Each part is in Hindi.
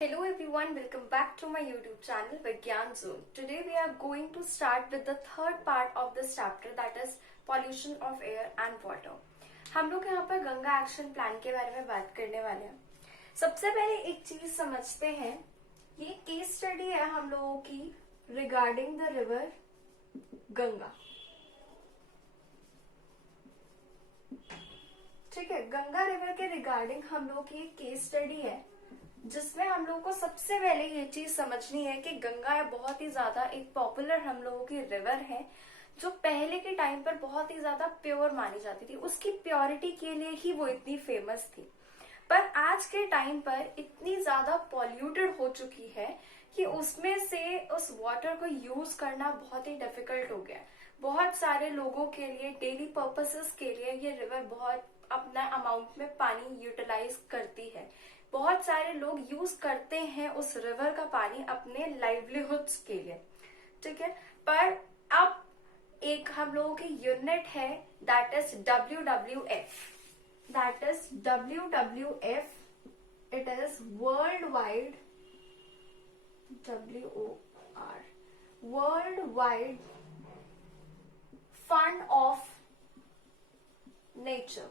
Hello everyone, welcome back to my YouTube channel Vigyan Zone. Today we are going to start with the third part of this chapter, that is pollution of air and water. हम लोग यहाँ पर गंगा एक्शन प्लान के बारे में बात करने वाले हैं. सबसे पहले एक चीज समझते हैं, ये केस स्टडी है हम लोगों की रिगार्डिंग द रिवर गंगा. ठीक है, गंगा रिवर के रिगार्डिंग हम लोगों की एक केस स्टडी है जिसमें हम लोगों को सबसे पहले ये चीज समझनी है कि गंगा बहुत ही ज्यादा एक पॉपुलर हम लोगों की रिवर है जो पहले के टाइम पर बहुत ही ज्यादा प्योर मानी जाती थी. उसकी प्योरिटी के लिए ही वो इतनी फेमस थी. पर आज के टाइम पर इतनी ज्यादा पॉल्यूटेड हो चुकी है कि उसमें से उस वाटर को यूज करना बहुत ही डिफिकल्ट हो गया. बहुत सारे लोगों के लिए डेली पर्पसेस के लिए ये रिवर बहुत अपना अमाउंट में पानी यूटिलाइज करती है. बहुत सारे लोग यूज करते हैं उस रिवर का पानी अपने लाइवलीहुड्स के लिए. ठीक है, पर अब एक हम लोगों की यूनिट है that is WWF. That is WWF. It is world wide WOR world wide fund of nature.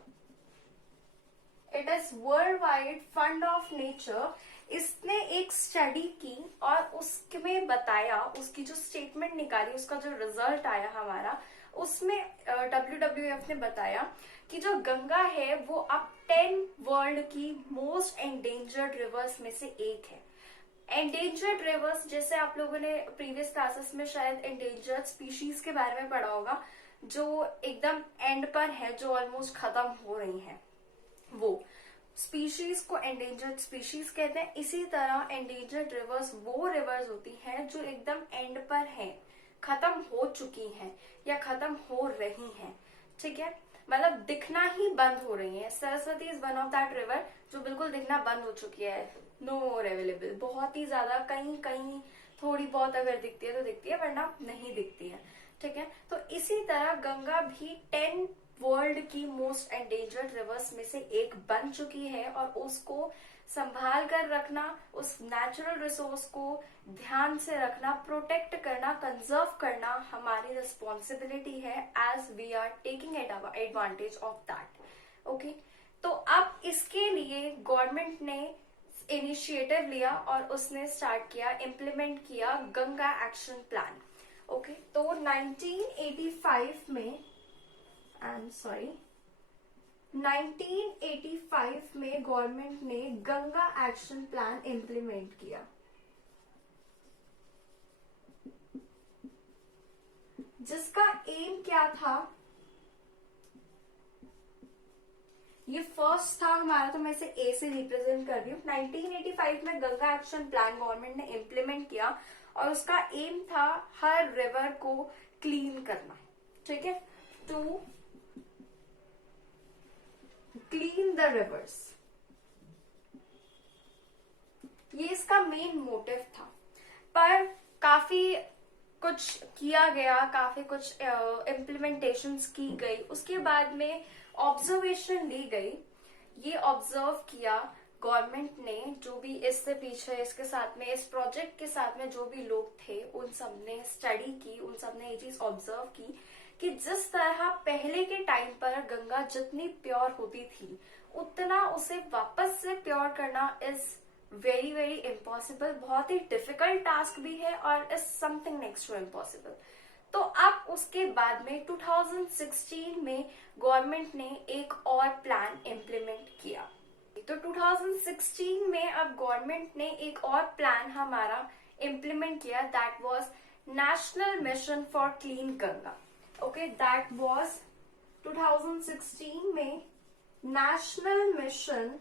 It is world wide fund of nature. इसने एक स्टडी की और उसमें बताया, उसकी जो स्टेटमेंट निकाली, उसका जो रिजल्ट आया हमारा, उसमें WWF ने बताया कि जो गंगा है वो अब 10 वर्ल्ड की मोस्ट एंडेंजर्ड रिवर्स में से एक है. एंडेंजर्ड रिवर्स जैसे आप लोगों ने प्रीवियस क्लासेस में शायद एंडेंजर्ड स्पीशीज के बारे में पढ़ा होगा, जो एकदम एंड पर है, जो ऑलमोस्ट खत्म हो रही है, वो स्पीशीज को एंडेंजर्ड स्पीशीज कहते हैं. इसी तरह एंडेंजर्ड रिवर्स वो रिवर्स होती हैं जो एकदम एंड पर हैं, खत्म हो चुकी हैं या खत्म हो रही हैं. ठीक है, मतलब दिखना ही बंद हो रही है. Saraswati is one of that river जो बिल्कुल दिखना बंद हो चुकी है. No more available. बहुत ही ज्यादा कहीं कहीं थोड़ी बहुत अगर दिखती है तो दिखती है, वरना नहीं दिखती है. ठीक है, तो इसी तरह गंगा भी 10 वर्ल्ड की मोस्ट एंडेंजर्ड रिवर्स में से एक बन चुकी है और उसको संभाल कर रखना, उस नेचुरल रिसोर्स को ध्यान से रखना, प्रोटेक्ट करना, कंजर्व करना हमारी रिस्पॉन्सिबिलिटी है as we are taking advantage of that. Okay, तो अब इसके लिए गवर्नमेंट ने इनिशिएटिव लिया और उसने स्टार्ट किया, इम्प्लीमेंट किया गंगा एक्शन प्लान. ओके, तो 1985 में 1985 में गवर्नमेंट ने गंगा एक्शन प्लान इंप्लीमेंट किया. जिसका एम क्या था, ये फर्स्ट था हमारा, तो मैं इसे ए से रिप्रेजेंट कर रही हूँ. 1985 में गंगा एक्शन प्लान गवर्नमेंट ने इंप्लीमेंट किया और उसका एम था हर रिवर को क्लीन करना. ठीक है, टू क्लीन द रिवर्स. ये इसका मेन मोटिव था. पर काफी कुछ किया गया, काफी कुछ इम्प्लीमेंटेशंस की गई. उसके बाद में ऑब्जर्वेशन ली गई. ये ऑब्जर्व किया गवर्नमेंट ने, जो भी इससे पीछे इसके साथ में, इस प्रोजेक्ट के साथ में जो भी लोग थे, उन सब ने स्टडी की, उन सब ने ये चीज ऑब्जर्व की कि जिस तरह पहले के टाइम पर गंगा जितनी प्योर होती थी, उतना उसे वापस से प्योर करना इज वेरी वेरी इम्पॉसिबल. बहुत ही डिफिकल्ट टास्क भी है और is something next to impossible. तो अब उसके बाद में 2016 में गवर्नमेंट ने एक और प्लान इम्प्लीमेंट किया. तो 2016 में अब गवर्नमेंट ने एक और प्लान हमारा इम्प्लीमेंट किया, that was national mission for clean Ganga. Okay, that was 2016 में national mission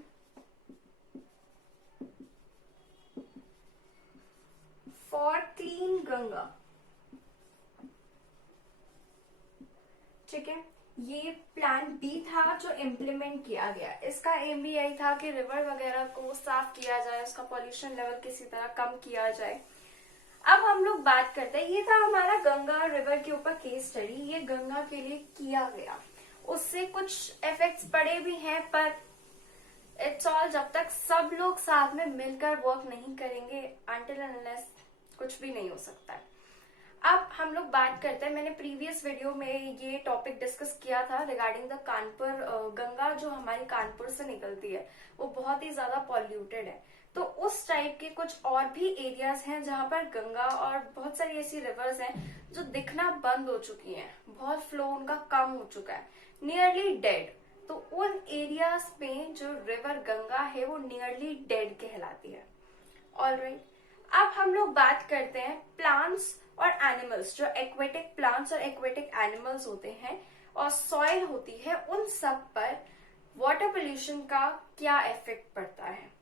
for clean Ganga. ठीक है, ये प्लान बी था जो इम्प्लीमेंट किया गया. इसका एम भी यही था कि रिवर वगैरह को साफ किया जाए, उसका पॉल्यूशन लेवल किसी तरह कम किया जाए. अब हम लोग बात करते हैं, ये था हमारा गंगा रिवर के ऊपर केस स्टडी. ये गंगा के लिए किया गया, उससे कुछ इफेक्ट्स पड़े भी हैं, पर इट्स ऑल, जब तक सब लोग साथ में मिलकर वर्क नहीं करेंगे, until and unless कुछ भी नहीं हो सकता है। अब हम लोग बात करते हैं, मैंने प्रीवियस वीडियो में ये टॉपिक डिस्कस किया था रिगार्डिंग द कानपुर गंगा जो हमारी कानपुर से निकलती है वो बहुत ही ज्यादा पॉल्यूटेड है। तो उस टाइप के कुछ और भी एरियाज हैं जहां पर गंगा और बहुत सारी ऐसी रिवर्स हैं जो दिखना बंद हो चुकी हैं, बहुत फ्लो उनका कम हो चुका है, नियरली डेड। तो उन एरियाज में जो रिवर गंगा है वो नियरली डेड कहलाती है। ऑलराइट, अब हम लोग बात करते हैं प्लांट्स और एनिमल्स, जो एक्वेटिक प्लांट्स और एक्वेटिक एनिमल्स होते हैं और सॉइल होती है, उन सब पर वाटर पोल्यूशन का क्या इफेक्ट पड़ता है।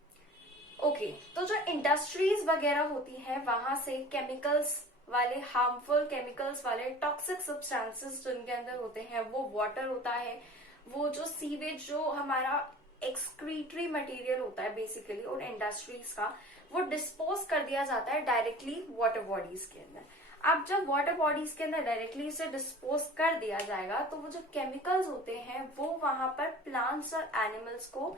ओके, तो जो इंडस्ट्रीज वगैरह होती हैं वहां से केमिकल्स वाले, हार्मफुल केमिकल्स वाले टॉक्सिक सब्सटेंसेस जिनके अंदर होते हैं, वो वाटर होता है, वो जो सीवेज जो हमारा एक्सक्रीटरी मटेरियल होता है बेसिकली उन इंडस्ट्रीज का, वो डिस्पोज कर दिया जाता है डायरेक्टली वाटर बॉडीज के अंदर। अब जब वाटर बॉडीज के अंदर डायरेक्टली इसे डिस्पोज कर दिया जाएगा तो वो जो केमिकल्स होते हैं वो वहां पर प्लांट्स और एनिमल्स को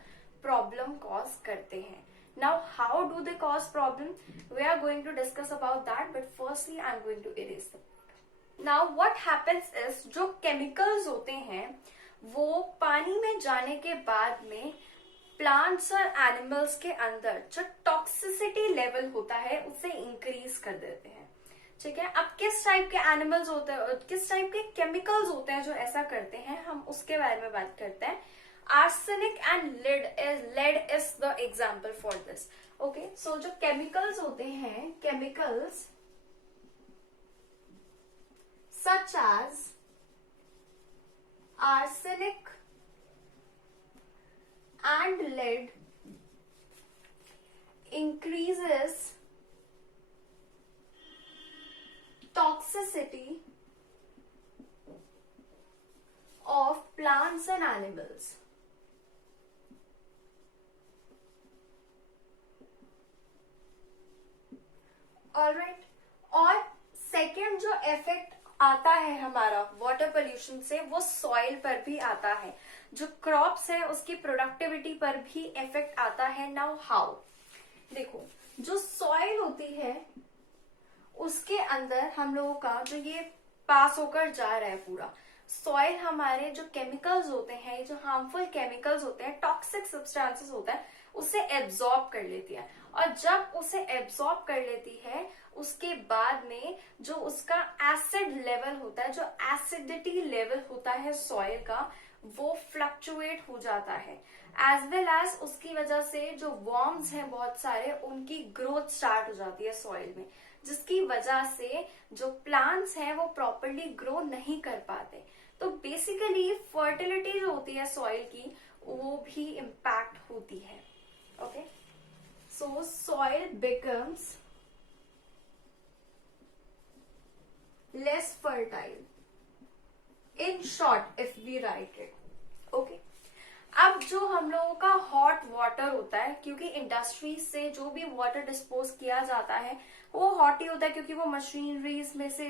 प्रॉब्लम कॉज करते हैं। Now, how do they cause problem? We are going to discuss about that, but firstly, I'm going to erase the board. Now, what happens is जो chemicals होते हैं वो पानी में जाने के बाद में प्लांट्स और एनिमल्स के अंदर जो टॉक्सिसिटी लेवल होता है उसे इंक्रीज कर देते हैं। ठीक है, अब किस टाइप के एनिमल्स होते हैं, किस टाइप के केमिकल्स होते हैं जो ऐसा करते हैं, हम उसके बारे में बात करते हैं। Arsenic and lead is the example for this. Okay, so जो chemicals होते हैं, chemicals such as arsenic and lead increases toxicity of plants and animals. Alright, और सेकेंड जो इफेक्ट आता है हमारा वाटर पोल्यूशन से वो सॉइल पर भी आता है, जो क्रॉप्स है उसकी प्रोडक्टिविटी पर भी इफेक्ट आता है। नाउ हाउ, देखो जो सॉइल होती है उसके अंदर हम लोगों का जो ये पास होकर जा रहा है पूरा सॉइल, हमारे जो केमिकल्स होते हैं, जो हार्मफुल केमिकल्स होते हैं, टॉक्सिक सब्सटेंसेस होता है, उसे एब्जॉर्ब कर लेती है। और जब उसे एब्जॉर्ब कर लेती है उसके बाद में जो उसका एसिड लेवल होता है, जो एसिडिटी लेवल होता है सॉइल का, वो फ्लक्चुएट हो जाता है। एज वेल एज उसकी वजह से जो वर्म्स हैं बहुत सारे, उनकी ग्रोथ स्टार्ट हो जाती है सॉइल में, जिसकी वजह से जो प्लांट्स हैं वो प्रॉपरली ग्रो नहीं कर पाते। तो बेसिकली फर्टिलिटी जो होती है सॉइल की वो भी इम्पैक्ट होती है। Okay, so soil becomes less fertile, in short if we write it. Okay, अब जो हम लोगों का हॉट वाटर होता है, क्योंकि इंडस्ट्री से जो भी वाटर डिस्पोज किया जाता है वो हॉट ही होता है क्योंकि वो मशीनरीज में से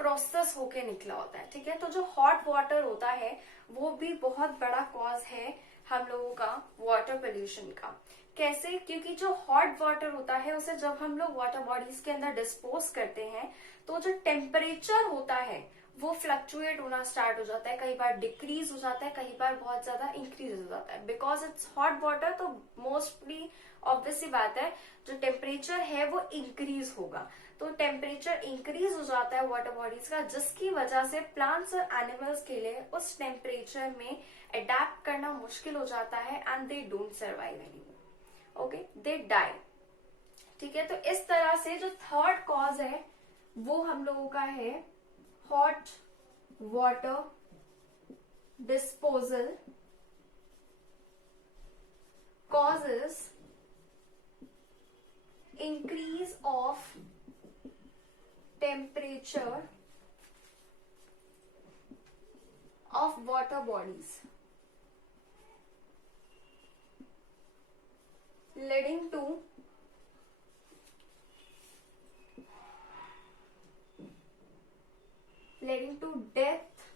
प्रोसेस होके निकला होता है। ठीक है, तो जो हॉट वाटर होता है वो भी बहुत बड़ा कॉज है हम लोगों का वाटर पोल्यूशन का। कैसे? क्योंकि जो हॉट वाटर होता है उसे जब हम लोग वाटर बॉडीज के अंदर डिस्पोज करते हैं तो जो टेम्परेचर होता है वो फ्लक्चुएट होना स्टार्ट हो जाता है, कई बार डिक्रीज हो जाता है, कई बार बहुत ज्यादा इंक्रीज हो जाता है। बिकॉज इट्स हॉट वाटर तो मोस्टली ऑब्वियस सी बात है जो टेम्परेचर है वो इंक्रीज होगा। तो टेम्परेचर इंक्रीज हो जाता है वाटर बॉडीज का, जिसकी वजह से प्लांट्स और एनिमल्स के लिए उस टेम्परेचर में अडेप्ट करना मुश्किल हो जाता है and they don't survive anymore. Okay, they die. ठीक है, तो इस तरह से जो थर्ड कॉज है वो हम लोगों का है hot water disposal causes increase of temperature of water bodies, leading to death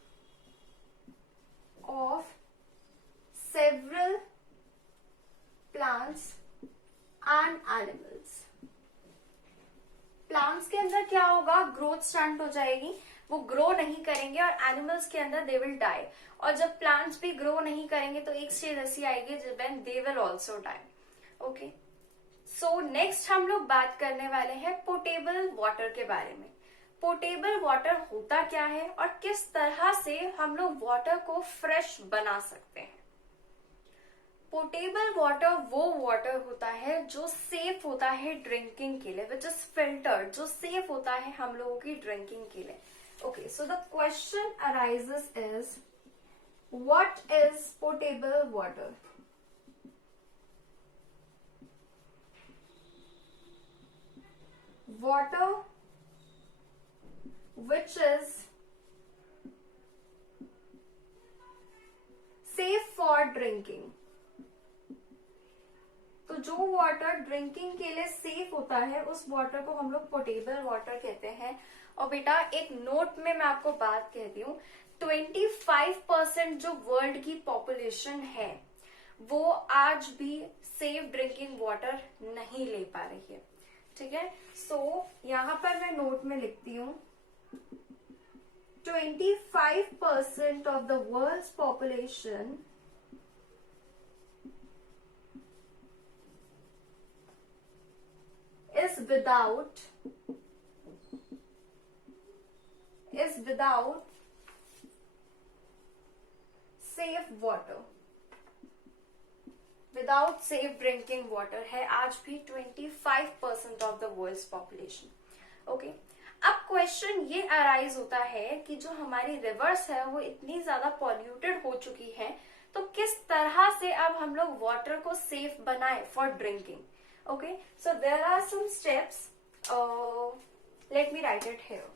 of several plants के अंदर क्या होगा, ग्रोथ स्टंट हो जाएगी, वो ग्रो नहीं करेंगे और एनिमल्स के अंदर दे विल डाई। और जब प्लांट्स भी ग्रो नहीं करेंगे तो एक स्टेज ऐसी आएगी when they will also die. Okay, so next हम लोग बात करने वाले हैं पोर्टेबल वाटर के बारे में। पोर्टेबल वाटर होता क्या है और किस तरह से हम लोग वाटर को फ्रेश बना सकते हैं। पोर्टेबल वाटर वो वाटर होता है जो सेफ होता है ड्रिंकिंग के लिए, विच इज फिल्टर्ड, जो सेफ होता है हम लोगों की ड्रिंकिंग के लिए। Okay, so the question arises is what is portable water. Water which is safe for drinking। तो जो वाटर ड्रिंकिंग के लिए सेफ होता है उस वाटर को हम लोग पोर्टेबल वाटर कहते हैं। और बेटा एक नोट में मैं आपको बात कहती हूँ, 25% जो वर्ल्ड की पॉपुलेशन है वो आज भी सेफ ड्रिंकिंग वाटर नहीं ले पा रही है। ठीक है, सो यहां पर मैं नोट में लिखती हूं 25% of the world's population is without safe water, without safe drinking water है आज भी 25% of the world's population. Okay, अब क्वेश्चन ये अराइज होता है कि जो हमारी रिवर्स है वो इतनी ज्यादा पॉल्यूटेड हो चुकी है, तो किस तरह से अब हम लोग वाटर को सेफ बनाए for drinking. Okay, so there are some steps, let me write it here.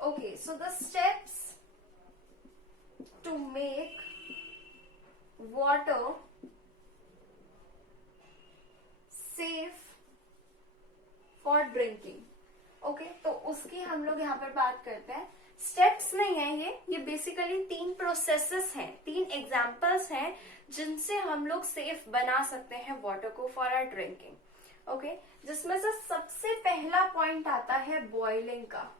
Okay, so the steps to make water safe for drinking। Okay, तो उसकी हम लोग यहाँ पर बात करते हैं। स्टेप्स नहीं है ये बेसिकली 3 प्रोसेसेस हैं, 3 एग्जाम्पल्स हैं जिनसे हम लोग सेफ बना सकते हैं वाटर को फॉर आवर ड्रिंकिंग। ओके, जिसमें से सबसे पहला पॉइंट आता है बॉइलिंग का।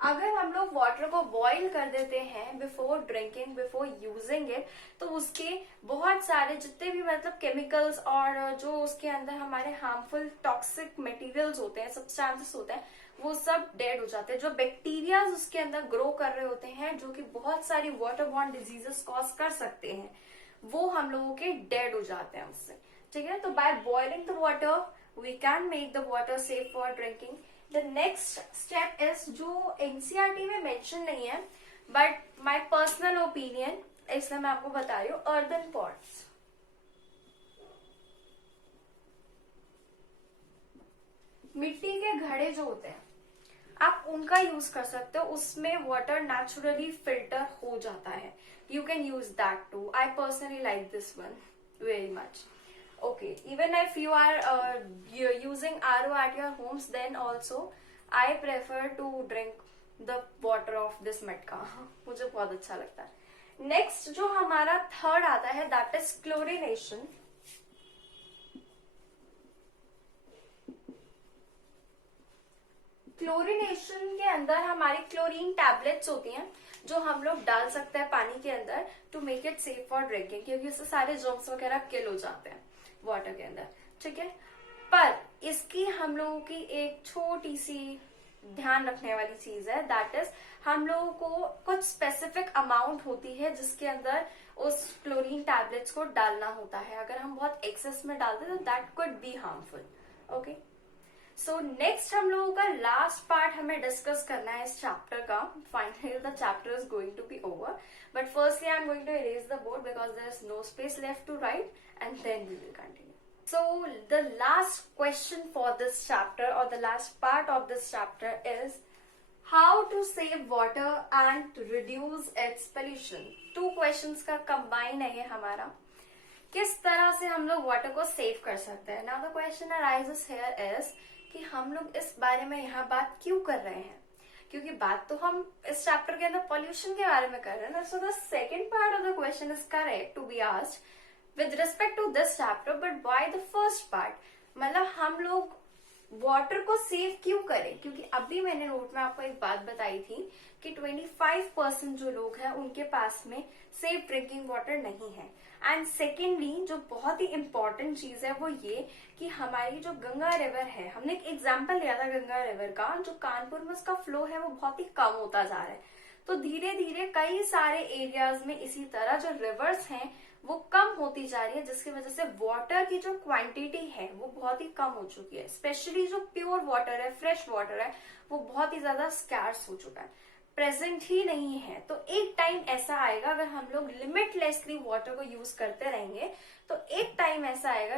अगर हम लोग वाटर को बॉईल कर देते हैं before drinking, before using it, तो उसके बहुत सारे जितने भी मतलब केमिकल्स और जो उसके अंदर हमारे हार्मफुल टॉक्सिक मटेरियल्स होते हैं, सब्सटेंसेस होते हैं, वो सब डेड हो जाते हैं। जो बैक्टीरिया उसके अंदर ग्रो कर रहे होते हैं जो कि बहुत सारी वाटर बॉर्न डिजीजेस कॉज कर सकते हैं, वो हम लोगों के डेड हो जाते हैं उससे। ठीक है, तो by boiling the water we can make the water safe for drinking. The next step is जो एनसीईआरटी में मेंशन नहीं है बट माय पर्सनल ओपिनियन, इसलिए मैं आपको बता रही हूँ, अर्दन पॉट्स। मिट्टी के घड़े जो होते हैं आप उनका यूज कर सकते हो, उसमें वाटर नेचुरली फिल्टर हो जाता है। You can use that too. I personally like this one very much. Okay, even if you are you're using RO at your homes, then also I prefer to drink the water of this मटका। मुझे बहुत अच्छा लगता है। नेक्स्ट जो हमारा थर्ड आता है दैट इज क्लोरिनेशन। क्लोरिनेशन के अंदर हमारी क्लोरीन टैबलेट्स होती हैं जो हम लोग डाल सकते हैं पानी के अंदर to make it safe for drinking, क्योंकि उससे सारे जर्म्स वगैरह किल हो जाते हैं वाटर के अंदर। ठीक है, पर इसकी हम लोगों की एक छोटी सी ध्यान रखने वाली चीज है, दैट इज हम लोगों को कुछ स्पेसिफिक अमाउंट होती है जिसके अंदर उस क्लोरीन टैबलेट्स को डालना होता है। अगर हम बहुत एक्सेस में डालते हैं तो that could be harmful. Okay, so next हम लोगों का लास्ट पार्ट हमें डिस्कस करना है इस चैप्टर का। Finally the chapter is going to be over, but firstly I am going to erase the board because there is no space left to write and then we will continue. So the last question for this chapter or the last part of this chapter is how to save water and to reduce its pollution। 2 questions का combine है ये हमारा। किस तरह से हम लोग वाटर को सेव कर सकते हैं। Now the question arises here is कि हम लोग इस बारे में यहाँ बात क्यों कर रहे हैं, क्योंकि बात तो हम इस चैप्टर के अंदर पॉल्यूशन के बारे में कर रहे हैं ना। So the second part of the question is correct to be asked with respect to this chapter, but why the first part, मतलब हम लोग वाटर को सेव क्यों करें, क्योंकि अभी मैंने नोट में आपको एक बात बताई थी कि 25% जो लोग हैं उनके पास में सेफ ड्रिंकिंग वाटर नहीं है। एंड सेकेंडली जो बहुत ही इंपॉर्टेंट चीज है वो ये कि हमारी जो गंगा रिवर है, हमने एक एग्जाम्पल लिया था गंगा रिवर का, जो कानपुर में उसका फ्लो है वो बहुत ही कम होता जा रहा है। तो धीरे धीरे कई सारे एरियाज में इसी तरह जो रिवर्स हैं वो कम होती जा रही है, जिसकी वजह से वाटर की जो क्वांटिटी है वो बहुत ही कम हो चुकी है। स्पेशली जो प्योर वाटर है, फ्रेश वाटर है, वो बहुत ही ज्यादा स्कैर्स हो चुका है, प्रेजेंट ही नहीं है। तो एक टाइम ऐसा आएगा, अगर हम लोग लिमिटलेसली वाटर को यूज करते रहेंगे तो एक टाइम ऐसा आएगा,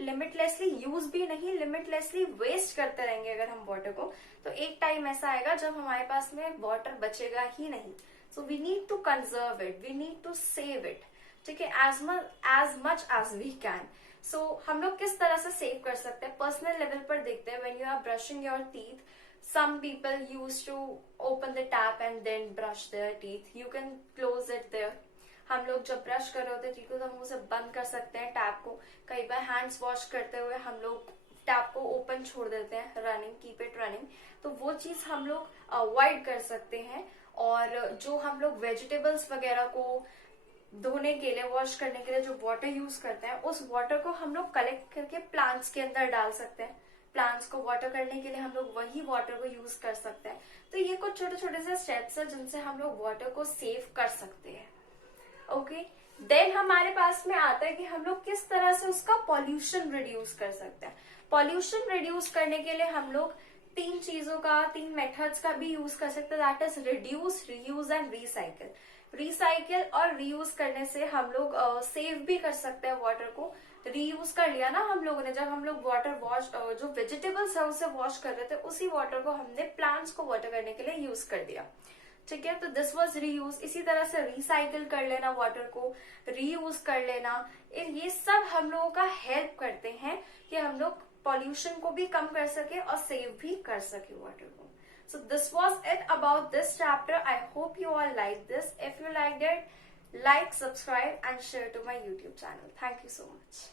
लिमिटलेसली यूज भी नहीं, लिमिटलेसली वेस्ट करते रहेंगे अगर हम वाटर को, तो एक टाइम ऐसा आएगा जब हमारे पास में वाटर बचेगा ही नहीं। So we need to conserve it, we need to save it, ठीक है, as much as we can. So हम लोग किस तरह से सेव कर सकते हैं, पर्सनल लेवल पर देखते हैं। When you are brushing your teeth, some people used to open the tap and then brush their teeth. You can close it there. हम लोग जब ब्रश कर रहे होते हैं टीथ को तो हम उसे बंद कर सकते हैं टैप को। कई बार हैंड्स वॉश करते हुए हम लोग टैप को ओपन छोड़ देते हैं, रनिंग, कीप इट रनिंग। तो वो चीज हम लोग अवॉइड कर सकते हैं। और जो हम लोग वेजिटेबल्स वगैरह को धोने के लिए, वॉश करने के लिए जो वाटर यूज करते हैं, उस वाटर को हम लोग कलेक्ट करके प्लांट्स के अंदर डाल सकते हैं। प्लांट्स को वाटर करने के लिए हम लोग वही वाटर को यूज कर सकते हैं। तो ये कुछ छोटे छोटे से स्टेप्स है जिनसे हम लोग वाटर को सेव कर सकते हैं। ओके, देन हमारे पास में आता है कि हम लोग किस तरह से उसका पॉल्यूशन रिड्यूस कर सकते हैं। पॉल्यूशन रिड्यूस करने के लिए हम लोग तीन मेथड्स का भी यूज कर सकते हैं, that is reduce, reuse and recycle. Recycle और रीयूज करने से हम लोग सेव भी कर सकते हैं वाटर को। रीयूज कर लिया ना हम लोगों ने, जब हम लोग वाटर वॉश, जो वेजिटेबल्स है उसे वॉश कर रहे थे, उसी वाटर को हमने प्लांट्स को वाटर करने के लिए यूज कर दिया, ठीक है। तो दिस वाज रीयूज। इसी तरह से रिसाइकिल कर लेना वाटर को, रीयूज कर लेना, ये सब हम लोगों का हेल्प करते हैं कि हम लोग पॉल्यूशन को भी कम कर सके और सेव भी कर सके वाटर को। So this was it about this chapter. I hope you all like this. If you liked it, like, subscribe and share to my YouTube channel. Thank you so much.